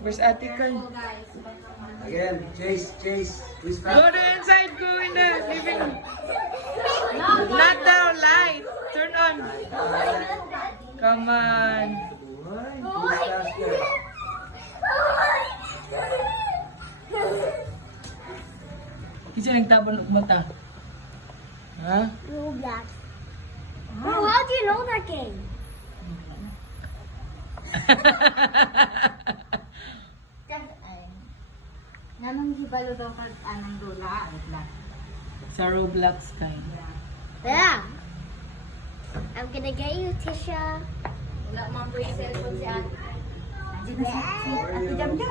Where's Ate Kai? Again, Chase. Who's Go to inside, go in the living room. Not the light. Turn on. Come on. Who's faster? Kasi nagtabon ng mata. Ha? Roblox. Oh, how do you know that game? Nanong hibalo daw kag anang dola la. Sa Roblox kind. Yeah. I'm gonna get you, Tisha. Wala man po yung cellphone si ate. Andiyan na si Ate Jam Jam.